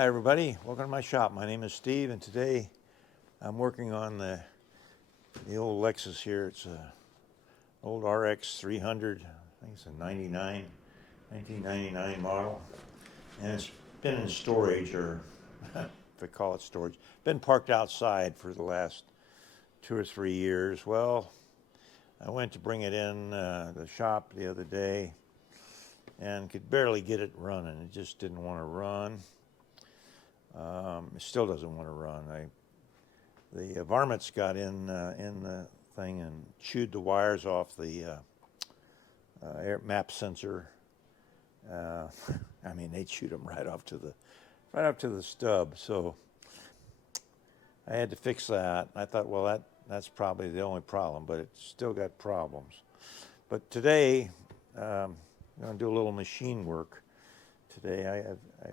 Hi everybody, welcome to my shop. My name is Steve and today I'm working on the old Lexus here. It's a old RX 300, I think it's a 1999 model, and it's been in storage, or if I call it storage, been parked outside for the last 2 or 3 years. Well, I went to bring it in the shop the other day and could barely get it running. It just didn't want to run. It still doesn't want to run. The varmints got in the thing and chewed the wires off the air map sensor. I mean, they chewed them right up to the stub. So I had to fix that. I thought, well, that's probably the only problem, but it's still got problems. But today, I'm going to do a little machine work. Today, I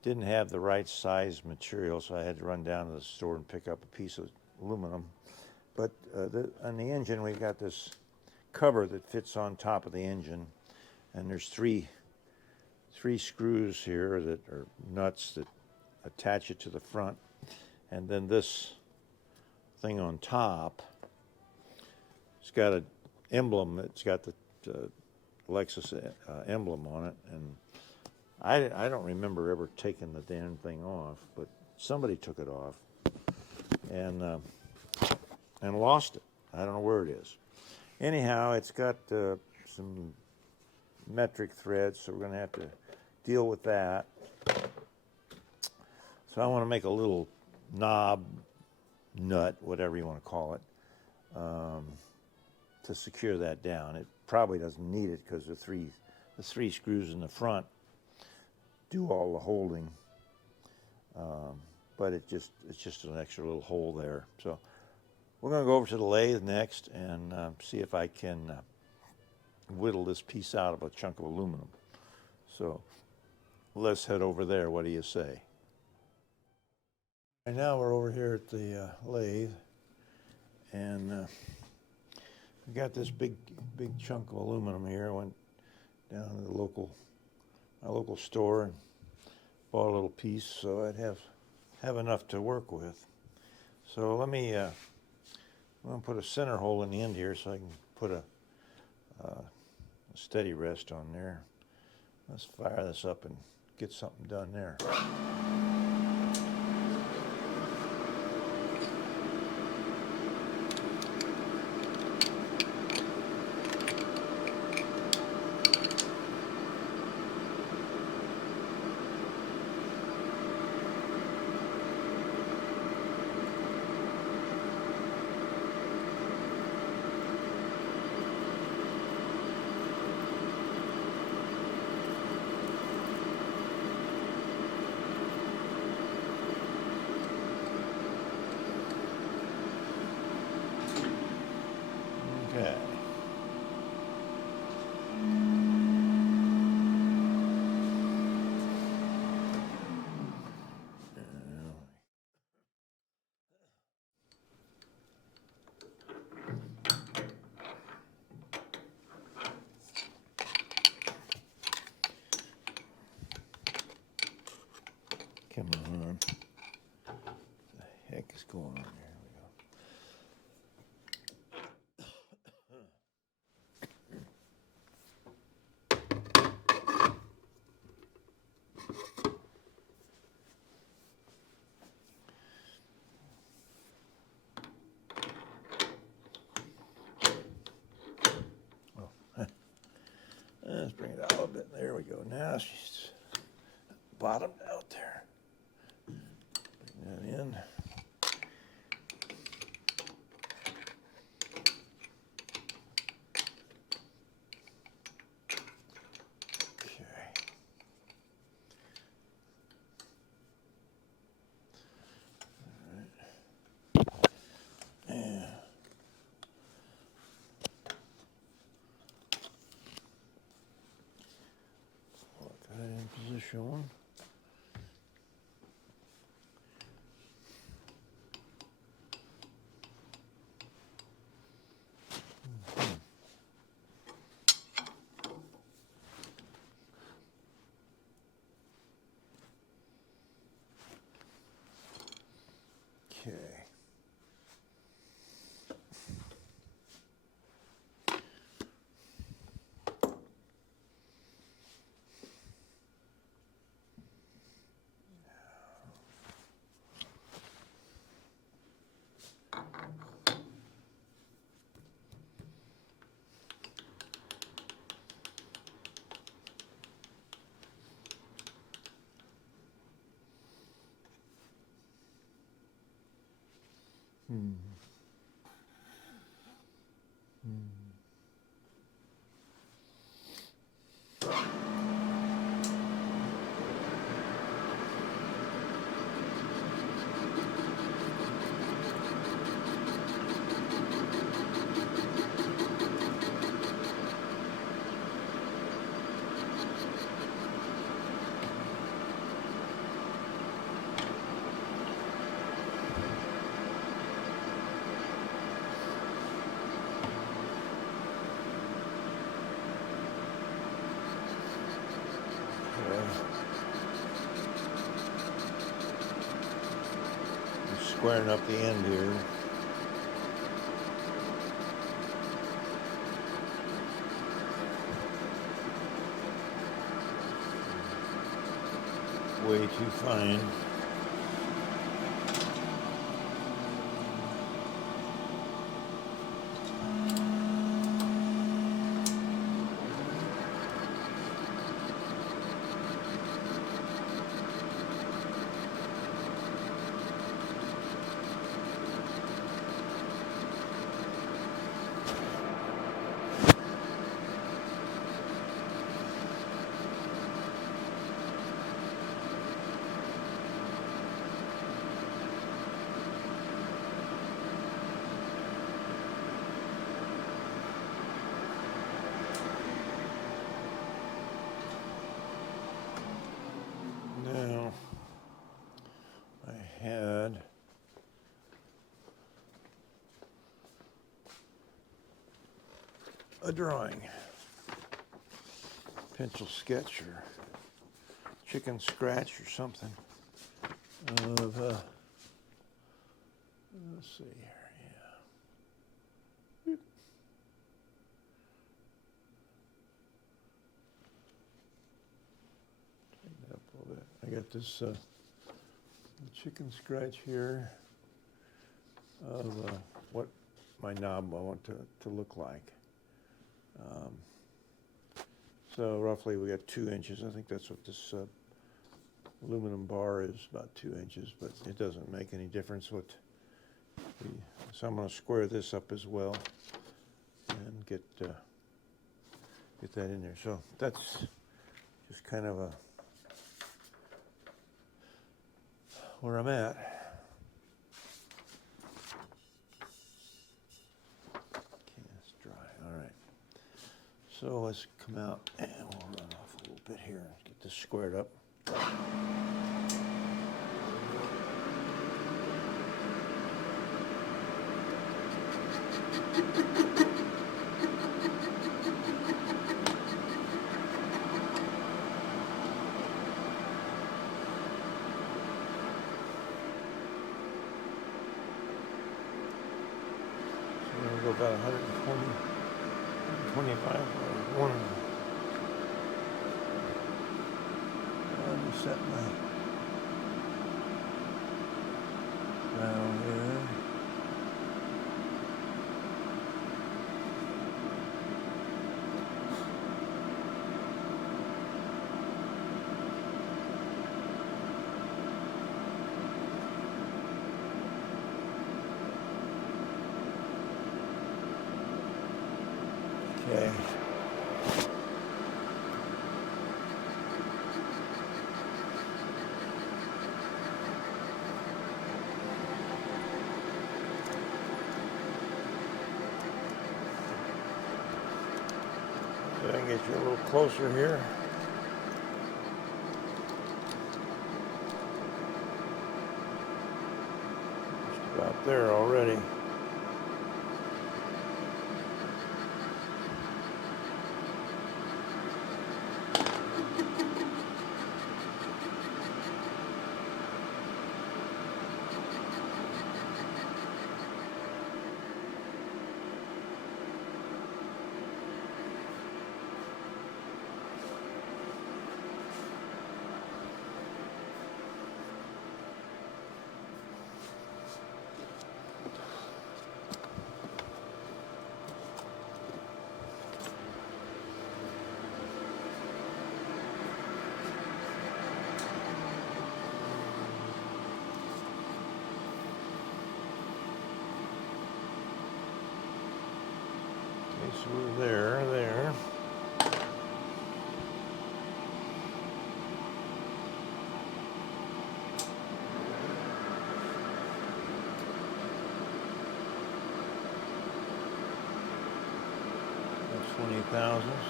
didn't have the right size material, so I had to run down to the store and pick up a piece of aluminum. But on the engine, we've got this cover that fits on top of the engine, and there's three screws here that are nuts that attach it to the front, and then this thing on top, it's got an emblem. It's got the Lexus emblem on it, and I don't remember ever taking the damn thing off, but somebody took it off and lost it. I don't know where it is. Anyhow, it's got some metric threads, so we're going to have to deal with that. So I want to make a little knob, nut, whatever you want to call it, to secure that down. It probably doesn't need it because the three screws in the front do all the holding, but it's just an extra little hole there. So we're going to go over to the lathe next and see if I can whittle this piece out of a chunk of aluminum. So let's head over there. What do you say? And now we're over here at the lathe, and we got this big chunk of aluminum here. I went down to the my local store and bought a little piece so I'd have enough to work with. So let me I'm going to put a center hole in the end here so I can put a steady rest on there. Let's fire this up and get something done there. Okay. Come on. What the heck is going on here? Let's bring it out a little bit. There we go. Now she's bottomed out there. Bring that in. Okay. All right. And lock that in position. Okay. I'm squaring up the end here. Way too fine. Now, I had a drawing, pencil sketch or chicken scratch or something of, let's see here, yeah. Beep. Tighten it up a little bit. I got this chicken scratch here of what my knob I want to look like. So roughly we got 2 inches. I think that's what this aluminum bar is, about 2 inches, but it doesn't make any difference what so I'm going to square this up as well and get that in there. So that's just kind of where I'm at. Okay, it's dry. All right. So let's come out and we'll run off a little bit here and get this squared up. So we're going to go about 120, 125 or 1. Let me set my dial here. Okay. So I can get you a little closer here. Just about there already. Okay, so we're there. That's 20 thousandths.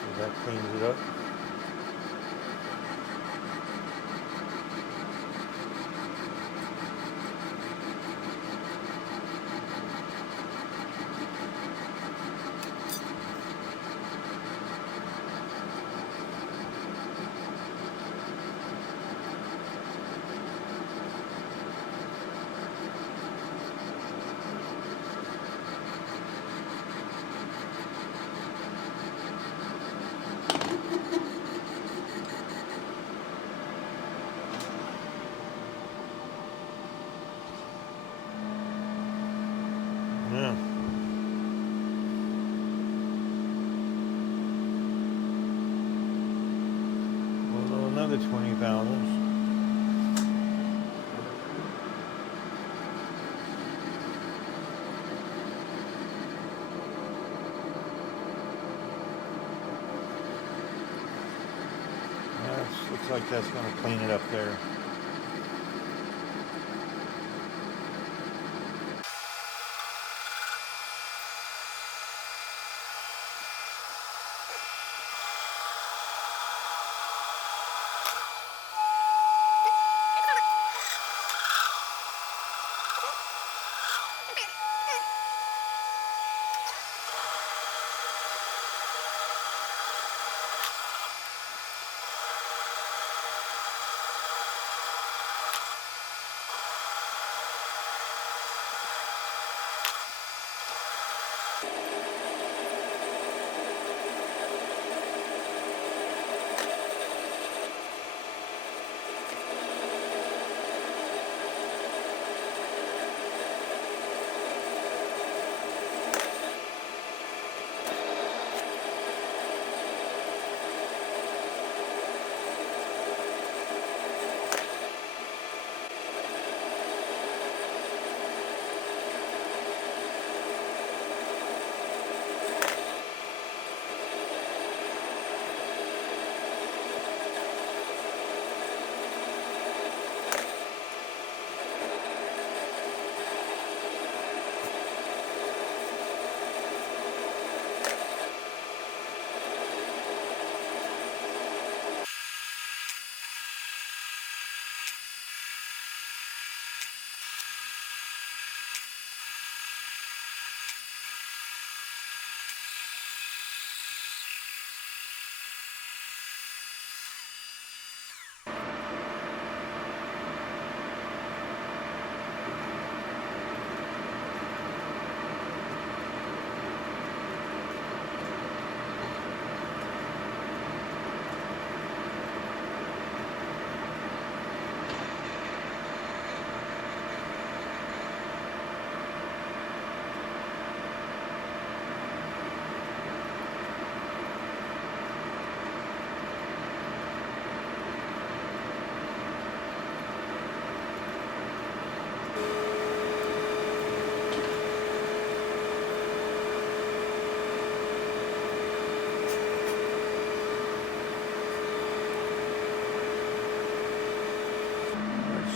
So that cleans it up. the 20,000s. Looks like that's going to clean it up there.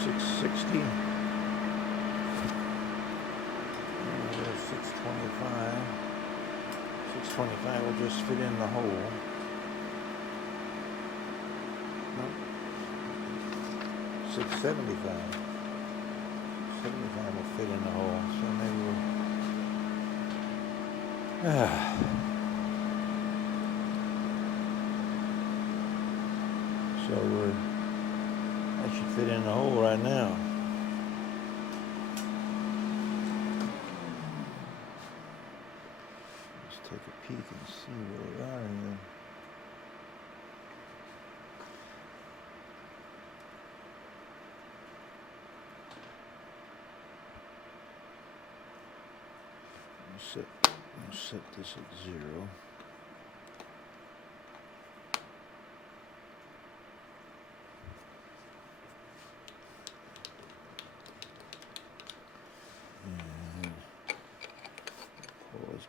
$660. There's 625. 625 will just fit in the hole. Nope. 675. 75 will fit in the hole. So maybe we'll. So that should fit in the hole right now. Let's take a peek and see where we are here. I'll set this at 0.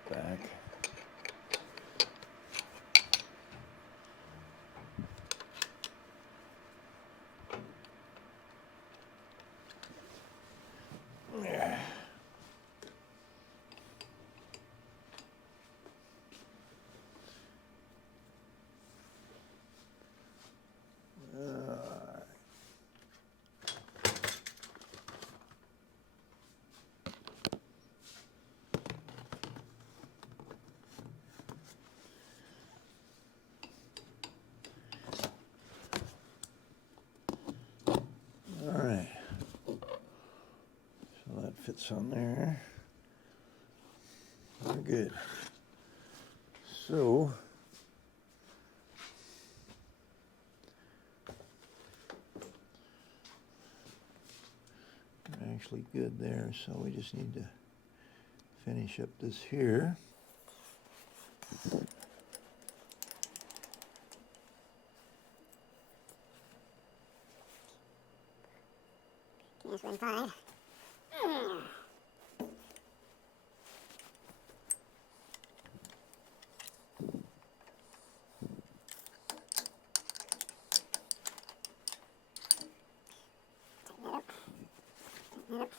Back. Yeah. Fits on there. Very good. So we're actually good there. So we just need to finish up this here. doing fine. Yep.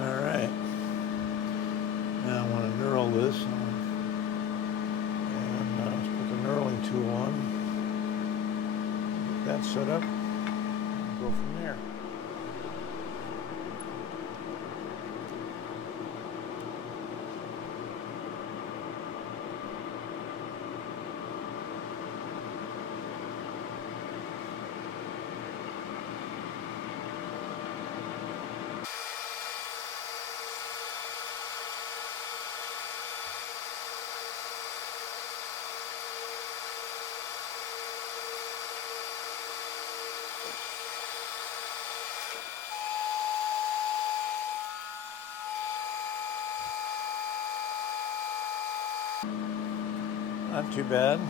All right. Now I want to knurl this. And let's put the knurling tool on. Get that set up. And go from there. Not too bad.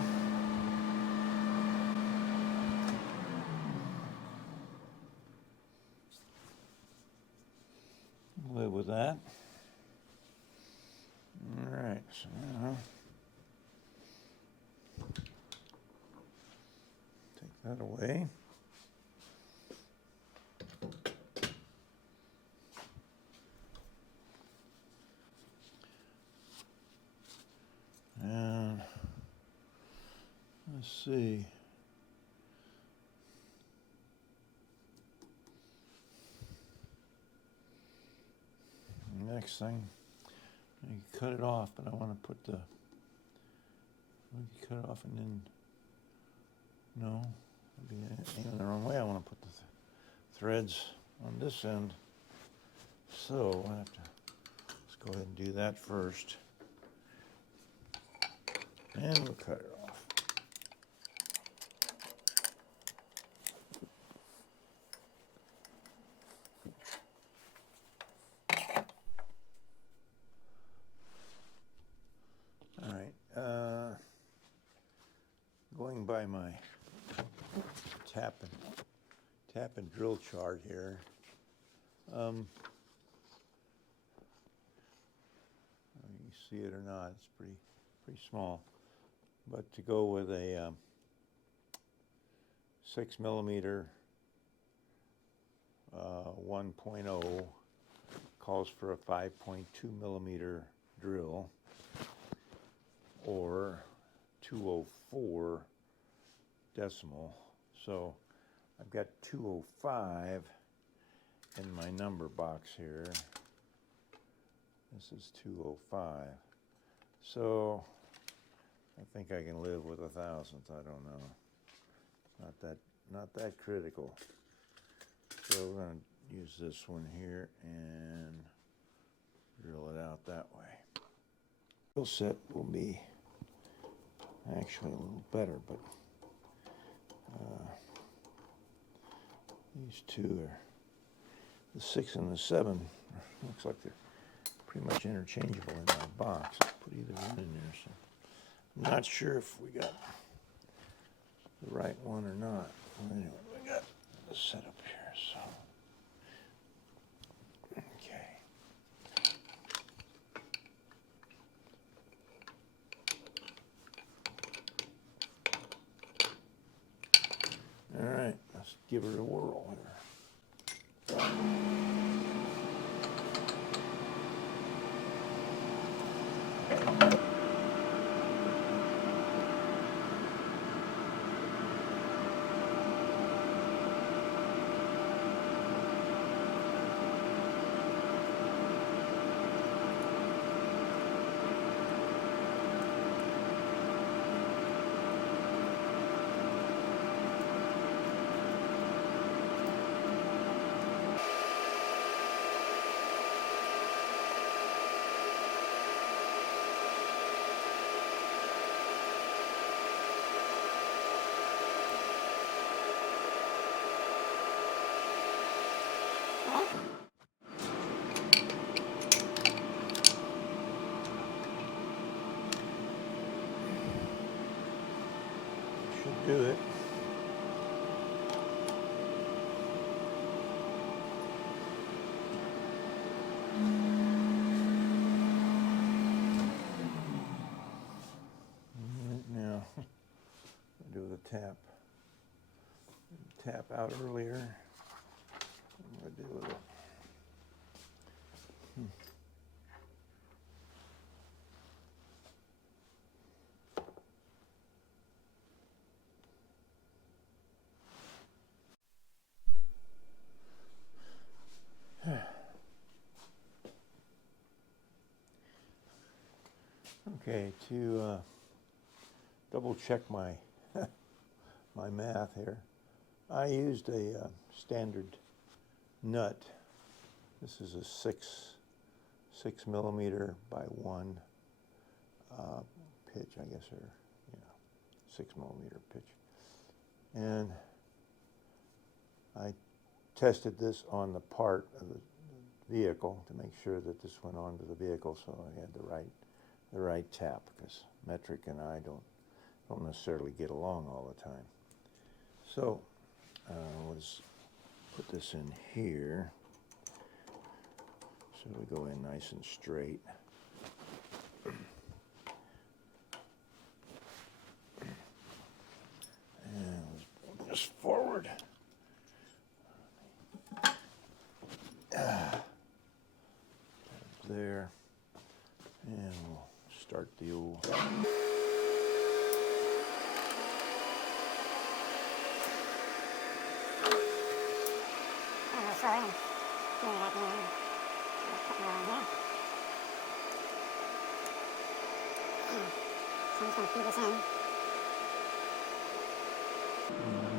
Live with that. All right, so now take that away. And let's see. Next thing, you cut it off, but I want to put the, cut it off and then, no, I'd be aiming the wrong way. I want to put the threads on this end. So I have to, let's go ahead and do that first. And we'll cut it off. All right, going by my tap and drill chart here. You see it or not? It's pretty small. But to go with a 6 millimeter 1.0 calls for a 5.2 millimeter drill, or 204 decimal. So I've got 205 in my number box here. This is 205. So I think I can live with 1,000th. I don't know. Not that critical. So we're going to use this one here and drill it out that way. Drill set will be actually a little better, but these two are, the 6 and the 7, looks like they're pretty much interchangeable in my box. I'll put either one in there. So I'm not sure if we got the right one or not. Well, anyway, we got the setup here, so. Okay. All right, let's give it a whirl here. do it. Now, do the tap out earlier. I'm going to do with it. Okay, to double check my my math here, I used a standard nut. This is a 6 millimeter by 1 pitch, I guess, or 6 millimeter pitch. And I tested this on the part of the vehicle to make sure that this went onto the vehicle, so I had the right tap, because metric and I don't necessarily get along all the time. So let's put this in here so we go in nice and straight. And let's pull this forward. There, and we'll start the old. And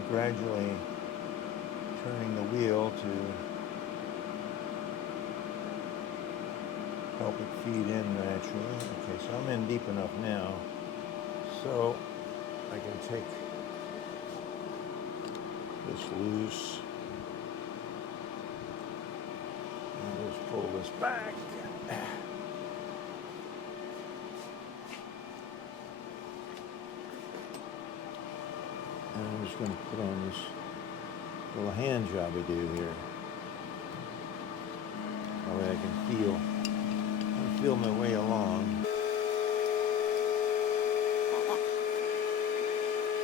gradually turning the wheel to help it feed in naturally. Okay, so I'm in deep enough now, so I can take this loose and just pull this back. And I'm just going to put on this little hand job I do here. That way I can feel my way along.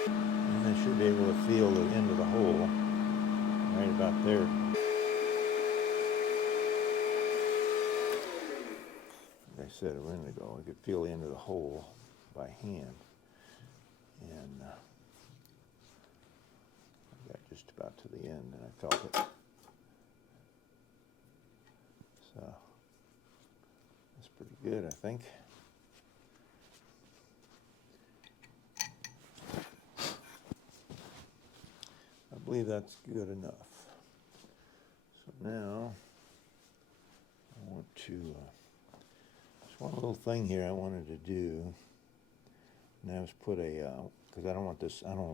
And I should be able to feel the end of the hole right about there. Like I said a minute ago, I could feel the end of the hole by hand. And I got just about to the end and I felt it. So that's pretty good, I think. I believe that's good enough. So now I want to, there's one little thing here I wanted to do, and that was put a, because I don't want to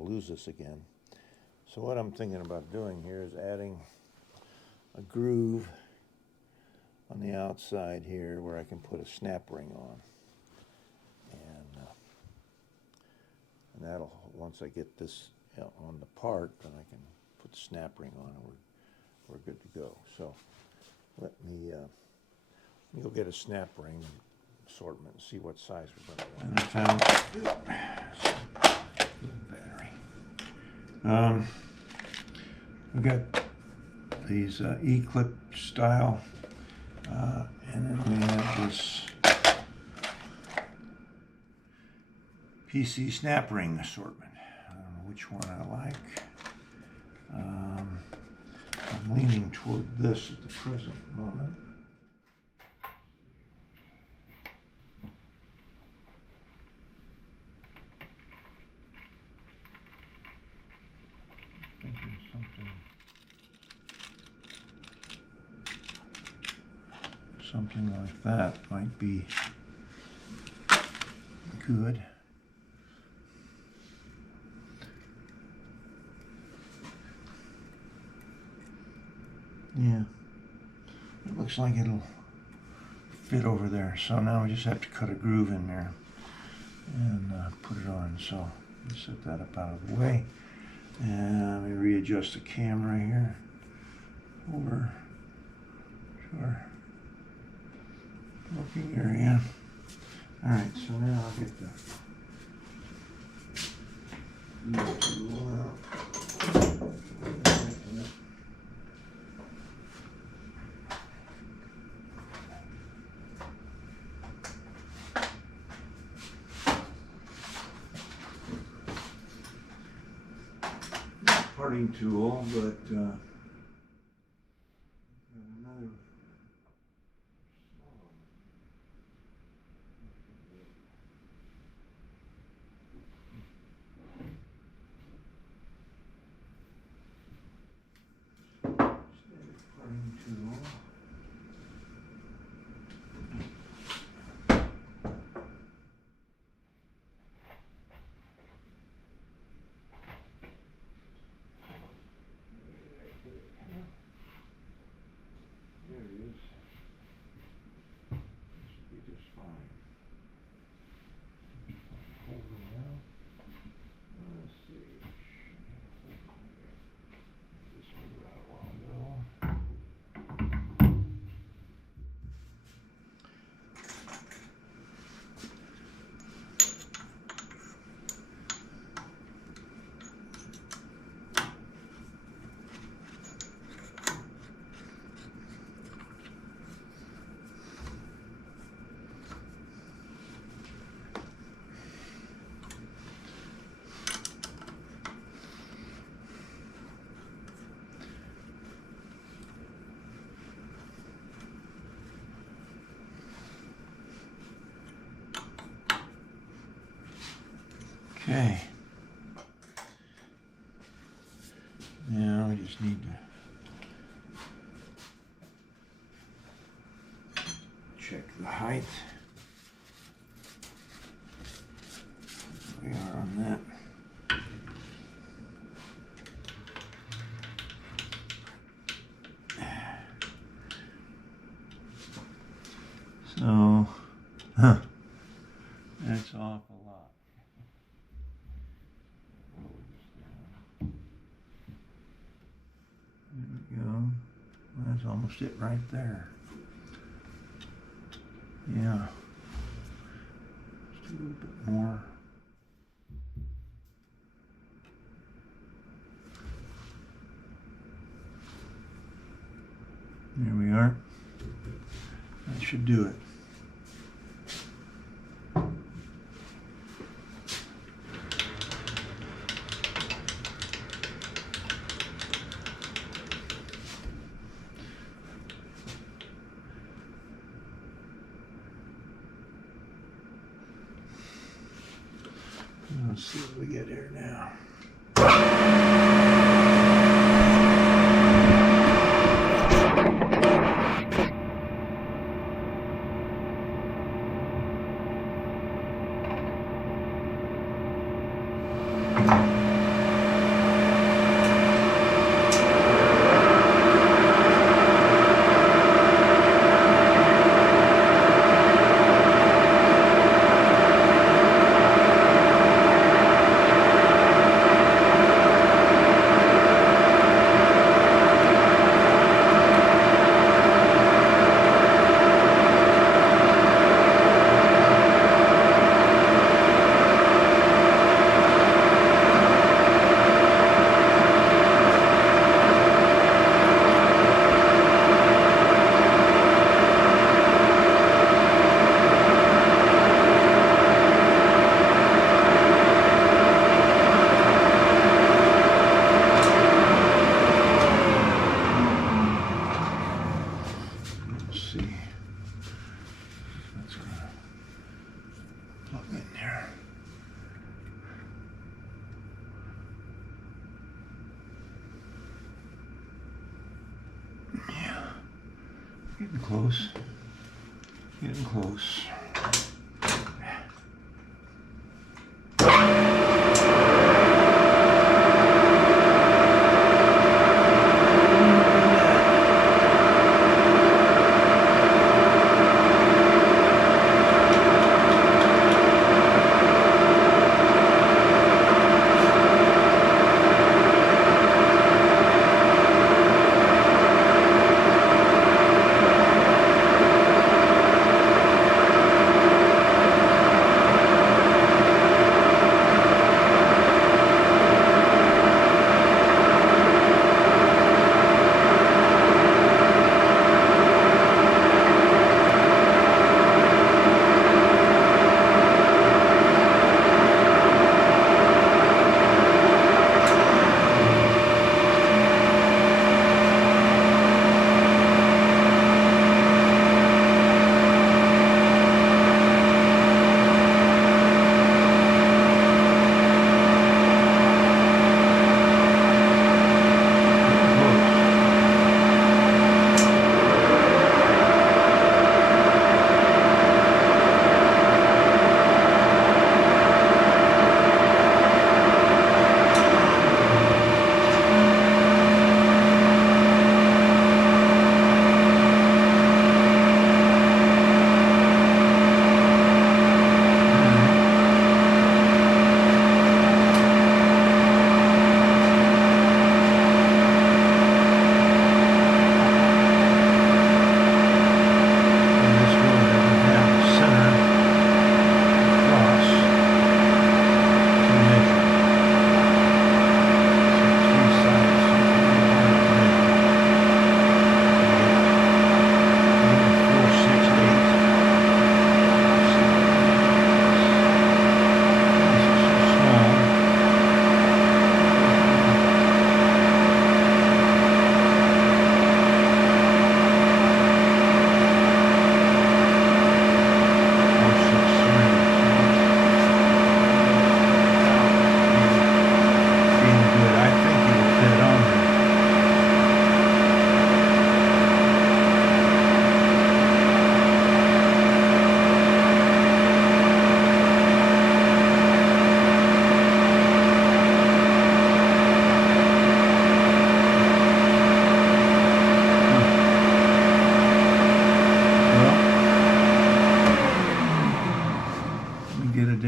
lose this again. So what I'm thinking about doing here is adding a groove on the outside here where I can put a snap ring on. And that'll, once I get this on the part, then I can put the snap ring on and we're good to go. So let me go get a snap ring assortment and see what size we're going to want. And I found battery. We've got these E-clip style, and then we have this PC snap ring assortment. I don't know which one I like. I'm leaning toward this at the present moment. Thinking something like that might be good. Yeah, it looks like it'll fit over there. So now we just have to cut a groove in there and put it on. So Set that up out of the way. And let me readjust the camera here. Over. Sure. Working area. Alright, so now I'll get the tool out. Parting tool, but another. Parting tool. There it is. Should be just fine. Hold it now. Let's see. This one out a while ago. Okay. Now we just need to check the height. We are on that. So, that's off a lot. There we go. That's almost it right there. Yeah. Just a little bit more. There we are. That should do it. Let's see what we get here now. Getting close. Getting close.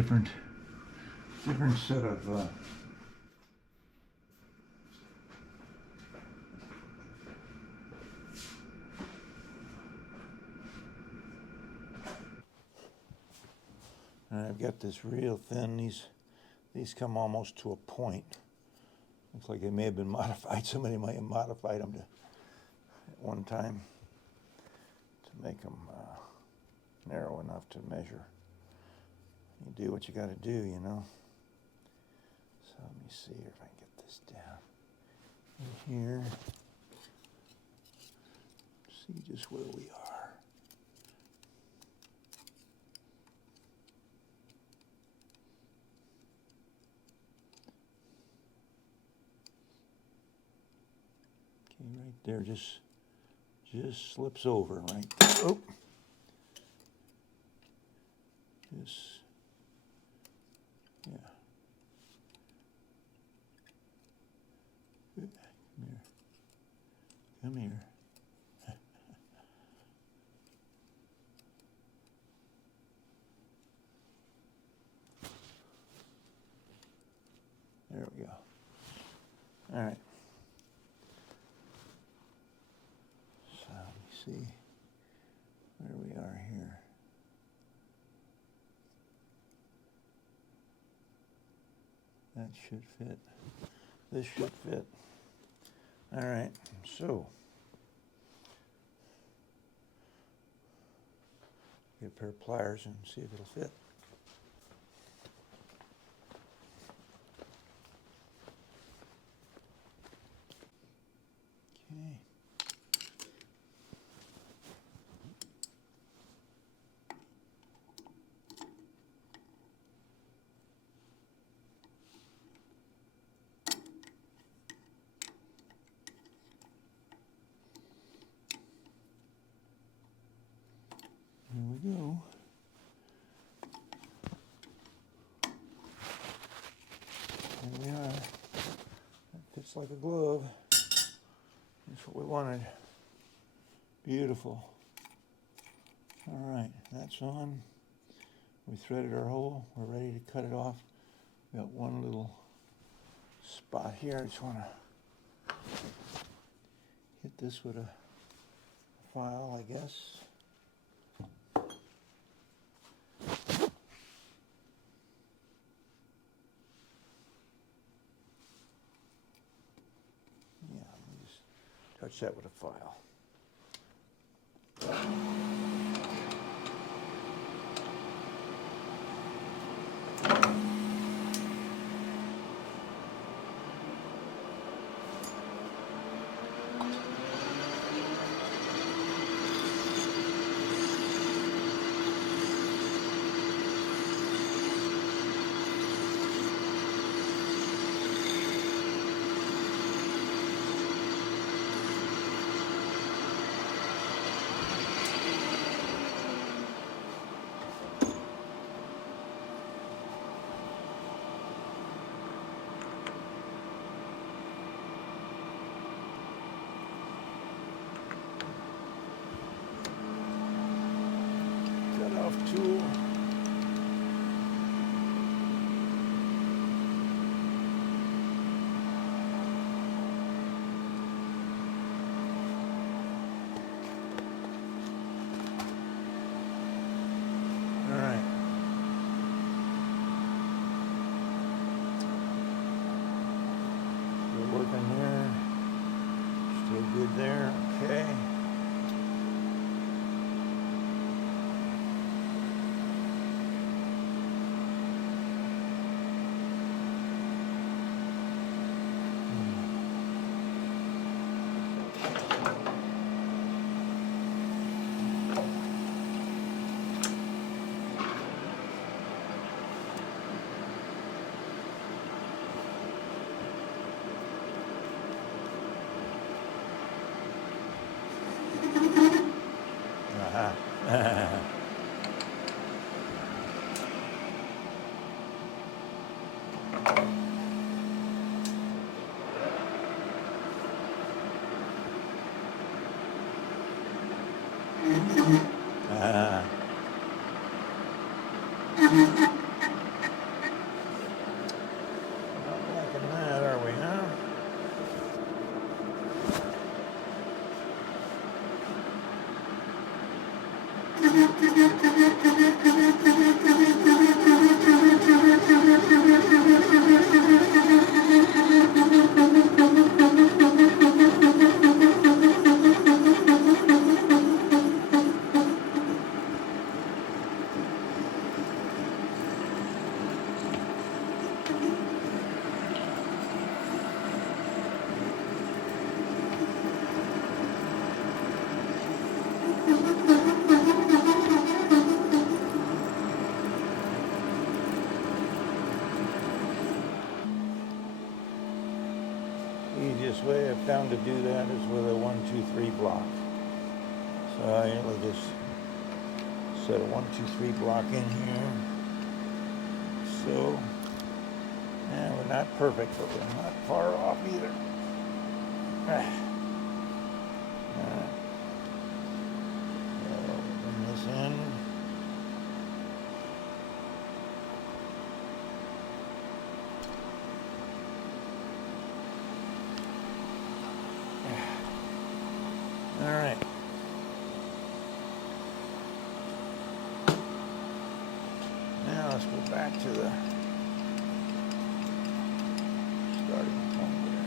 different set of and I've got this real thin. These come almost to a point. Looks like they may have been modified. Somebody might have modified them at one time to make them narrow enough to measure. You do what you got to do, you know. So let me see if I can get this down in here. See just where we are. Okay, right there, just slips over, right? Oh, just yeah. Come here. Come here. There we go. All right. So let me see where we are here. That should fit. This should fit. All right. So get a pair of pliers and see if it'll fit. Okay. Here we go. Here we are. That fits like a glove. That's what we wanted. Beautiful. All right, that's on. We threaded our hole. We're ready to cut it off. We got one little spot here. I just want to hit this with a file, I guess. Yeah, let me just touch that with a file. Tool. All right. Still working there. Still good there. Okay. Easiest way I've found to do that is with a 1, 2, 3 block. So I usually just set a 1, 2, 3 block in here. So, yeah, we're not perfect, but we're not far off either. Alright. So, bring this in. All right. Now let's go back to the starting point there.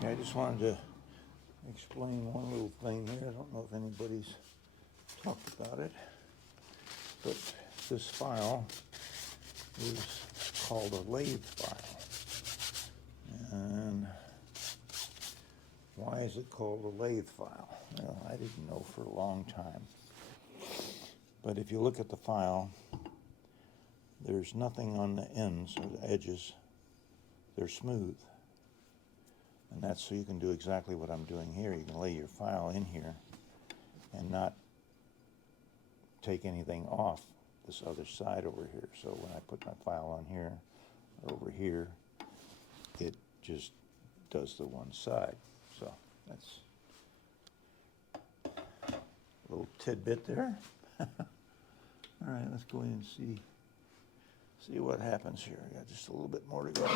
I just wanted to explain one little thing here. I don't know if anybody's talked about it, but this file is called a lathe file. And why is it called a lathe file? Well, I didn't know for a long time. But if you look at the file, there's nothing on the ends or the edges. They're smooth. And that's so you can do exactly what I'm doing here. You can lay your file in here and not take anything off this other side over here. So when I put my file on here, over here, it just does the one side. So that's a little tidbit there. All right, let's go in and see what happens here. I got just a little bit more to go.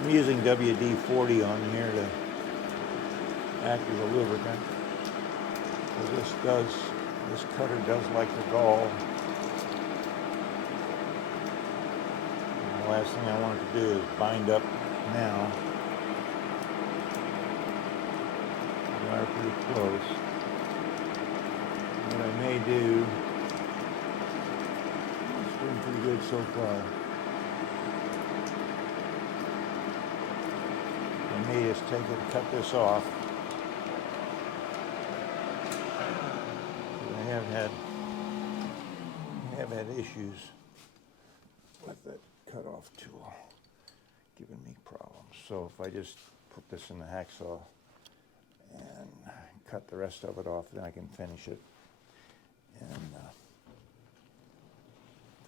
I'm using WD-40 on here to act as a lubricant. So this cutter does like the gall. And the last thing I want it to do is bind up now. We are pretty close. What I may do, it's doing pretty good so far. I may just take it and cut this off. I have had issues with that cutoff tool giving me problems. So if I just put this in the hacksaw and cut the rest of it off, then I can finish it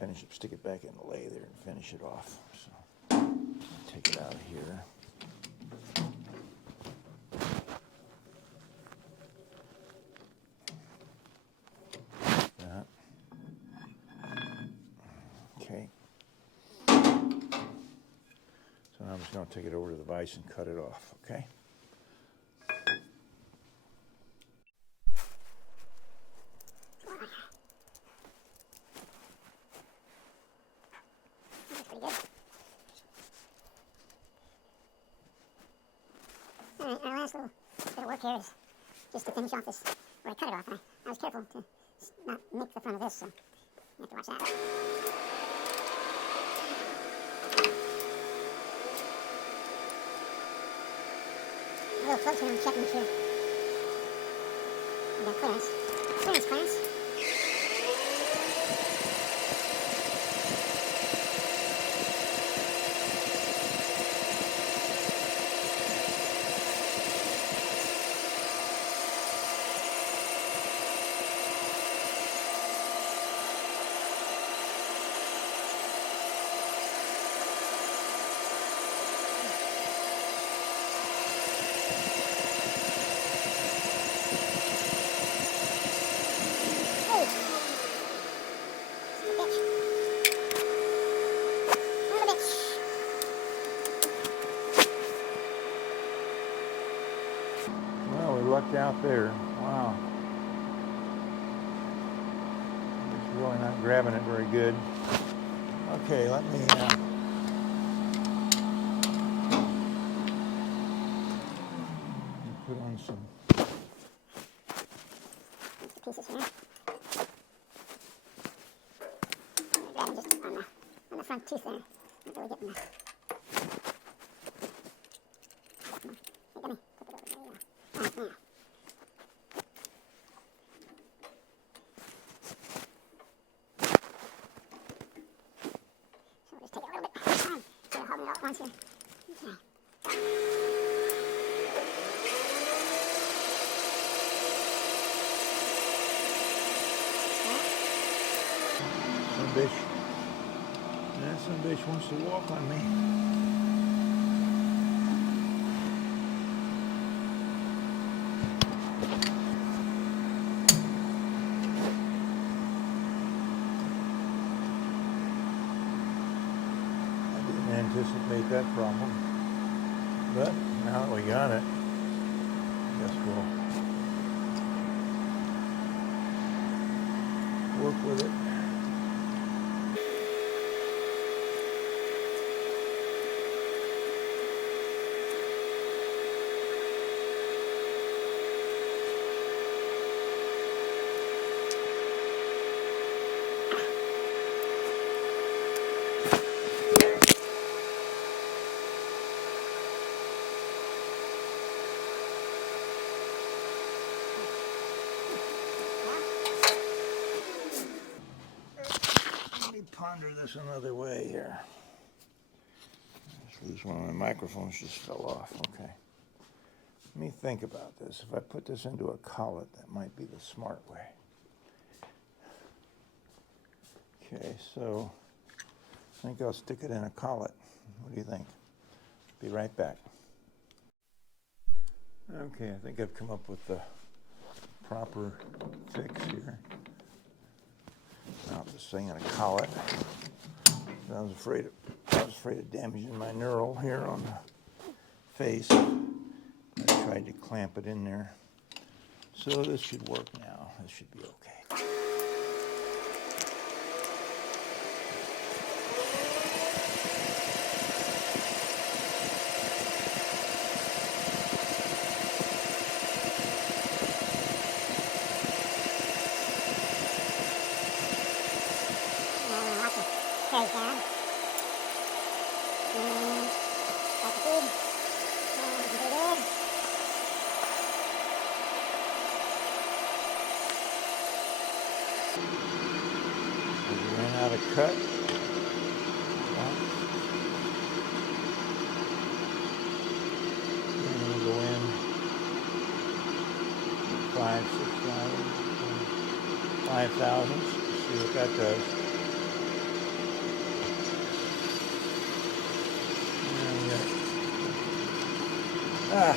and stick it back in the lathe there and finish it off. So take it out of here. Okay. So now I'm just going to take it over to the vise and cut it off, okay? Alright, our last little bit of work here is just to finish off this, where I cut it off. I was careful to not nick the front of this, so you have to watch that. A little close here, I'm checking sure. We got clearance. Clearance. Well, we lucked out there. Wow. It's really not grabbing it very good. Okay, let me put on some. There's the pieces here. Grab them just on the front tooth there. Not really getting there. Hey, dummy, put it over there. Alright, now. So we'll just take it a little bit at a time. So we're holding it all at once here. Okay. Some bitch wants to walk on me. I didn't anticipate that problem, but now that we got it, I guess we'll work with it. ponder this another way here. Just lose one of my microphones, just fell off. Okay. Let me think about this. If I put this into a collet, that might be the smart way. Okay, so I think I'll stick it in a collet. What do you think? Be right back. Okay, I think I've come up with the proper fix here. Now this thing in a collet. I was afraid of damaging my knurl here on the face. I tried to clamp it in there. So this should work now. This should be okay. Carries down. And that's the feed. And we can do there. We ran out of cut. And we'll go in 5, 6,000, 5,000. See what that does. Ah.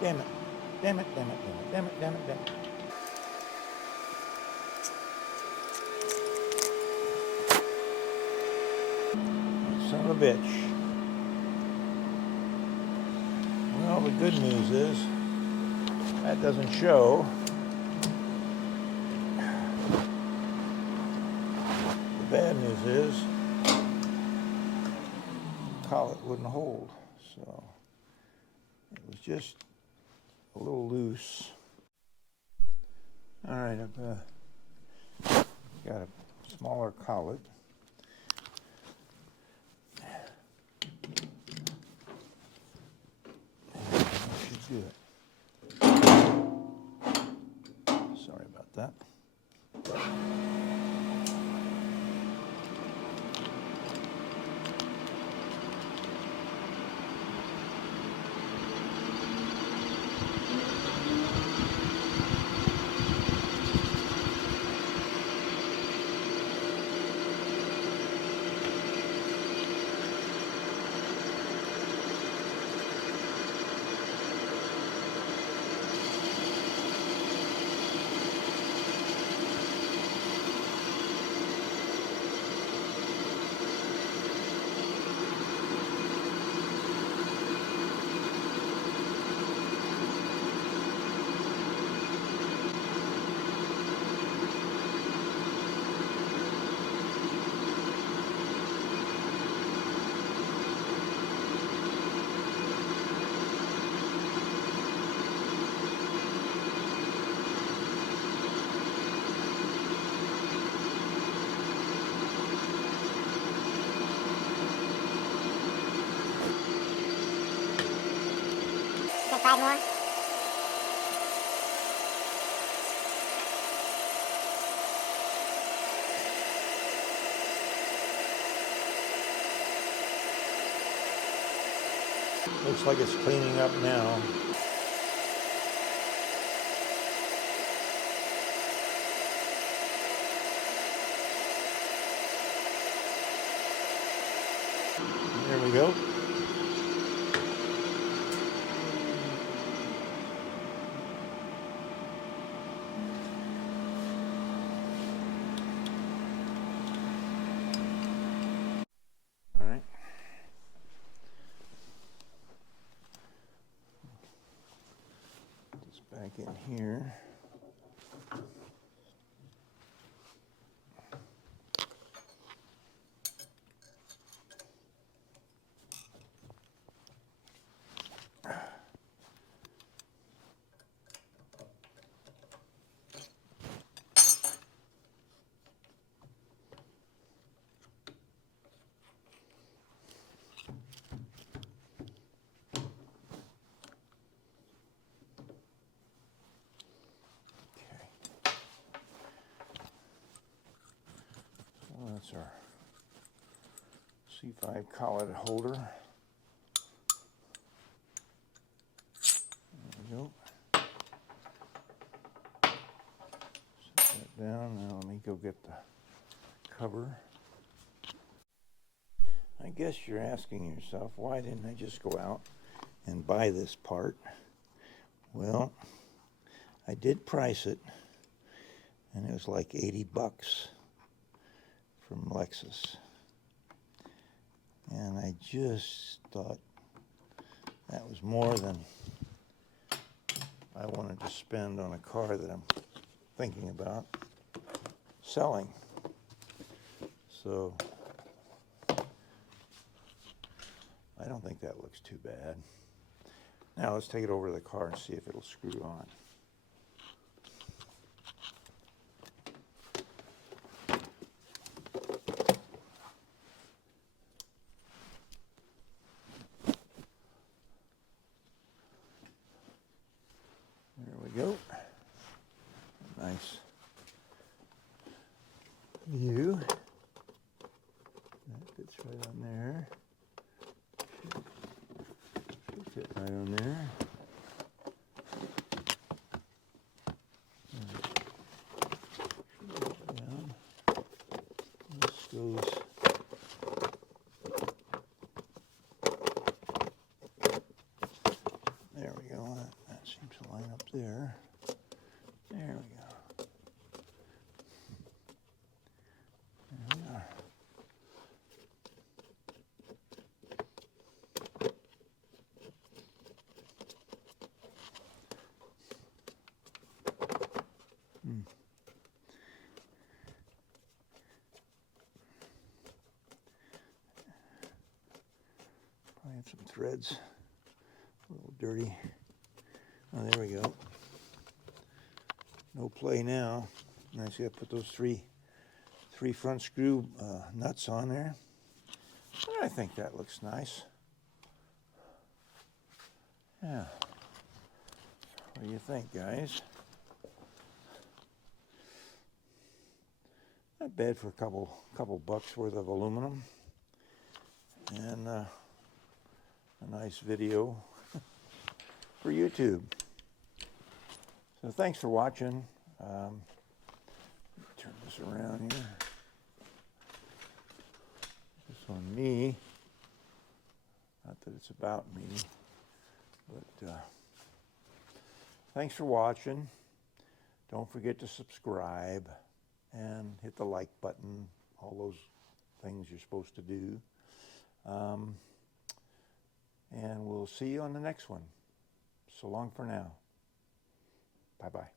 Damn it. Damn it, damn it, damn it, damn it, damn it, damn it. Son of a bitch. Well, the good news is that doesn't show. The bad news is the collet wouldn't hold, so it was just a little loose. All right, I've got a smaller collet. Do it. Sorry about that. Take 5 more. Looks like it's cleaning up now. There we go. All right. Put this back in here. That's our C5 collet holder. There we go. Set that down. Now let me go get the cover. I guess you're asking yourself, why didn't I just go out and buy this part? Well, I did price it, and it was like 80 bucks from Lexus. And I just thought that was more than I wanted to spend on a car that I'm thinking about selling. So I don't think that looks too bad. Now let's take it over to the car and see if it'll screw on. There we go. Nice view. That fits right on there. Should fit right on there. Down. This goes. There we go. That seems to line up there. There we go. There we are. Probably have some threads. A little dirty. Oh, there we go. No play now. Now I got to put those three front screw nuts on there. And I think that looks nice. Yeah. What do you think, guys? Not bad for a couple bucks worth of aluminum. And a nice video for YouTube. So thanks for watching. Turn this around here. This on me. Not that it's about me, but thanks for watching. Don't forget to subscribe and hit the like button. All those things you're supposed to do. And we'll see you on the next one. So long for now. Bye-bye.